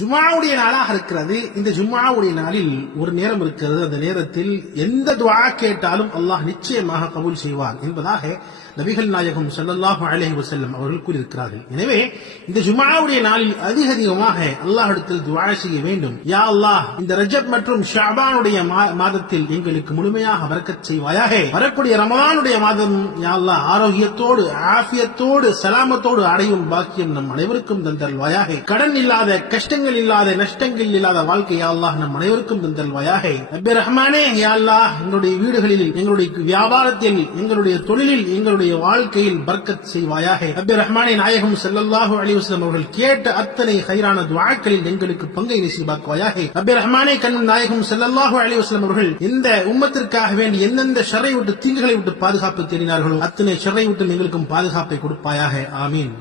ஜும்ஆவுடைய நாளாக இருக்கிறது. இந்த ஜும்ஆவுடைய நாளில் ஒரு நேரம் இருக்கிறது. அந்த நேரத்தில் எந்த துஆ கேட்டாலும் அல்லாஹ் நிச்சயமாக கபூல் செய்வார் என்பதாக நபிகள் நாயகம் ஸல்லல்லாஹு அலைஹி வஸல்லம் அவர்கள் கூறியிருக்கிறார்கள். எனவே இந்த ஜும்ஆவுடைய நாளில் அதிகமாக அல்லாஹ்விடத்தில் துஆ செய்ய வேண்டும். யா அல்லாஹ், இந்த ரஜப் மற்றும் ஷஅபானுடைய மாதத்தில் எங்களுக்கு முழுமையாக பரக்கத் செய்வாயாக. வரக்கூடிய ரமலானுடைய மாதம் யா அல்லாஹ் ஆரோக்கியத்தோடு ஆஃபியத்தோடு சலாமத்தோடு அடையும் பாக்கியம் நம் அனைவருக்கும் தந்தல்வாயாக. கடன் இல்லாத, கஷ்டங்கள் இல்லாத, நஷ்டங்கள் இல்லாத வாழ்க்கை யா அல்லாஹ் நம் அனைவருக்கும் தந்தல்வாயாக. ரப்பே ரஹ்மானே, யா அல்லாஹ், எங்களுடைய வீடுகளில், எங்களுடைய வியாபாரத்தில், எங்களுடைய தொழிலில், எங்களுடைய வாழ்க்கையில் பர்க்கத் செய்வாயாக. ரப்பே ரஹ்மானே, நாயகம் ஸல்லல்லாஹு அலைஹி வஸல்லம் அவர்கள் கேட்ட அத்தனை கைரான துஆக்களில் எங்களுக்கு பங்கை நசீபாக்குவாயாக. ரப்பே ரஹ்மானே, கண்மணி நாயகம் ஸல்லல்லாஹு அலைஹி வஸல்லம் அவர்கள் இந்த உம்மத்திற்காக வேண்டி எந்தெந்த ஷர்ரை விட்டு, தீங்குகளை விட்டு பாதுகாப்பு தேடினார்களோ அத்தனை ஷர்ரை விட்டு எங்களுக்கும் பாதுகாப்பை கொடுப்பாயாக. ஆமீன்.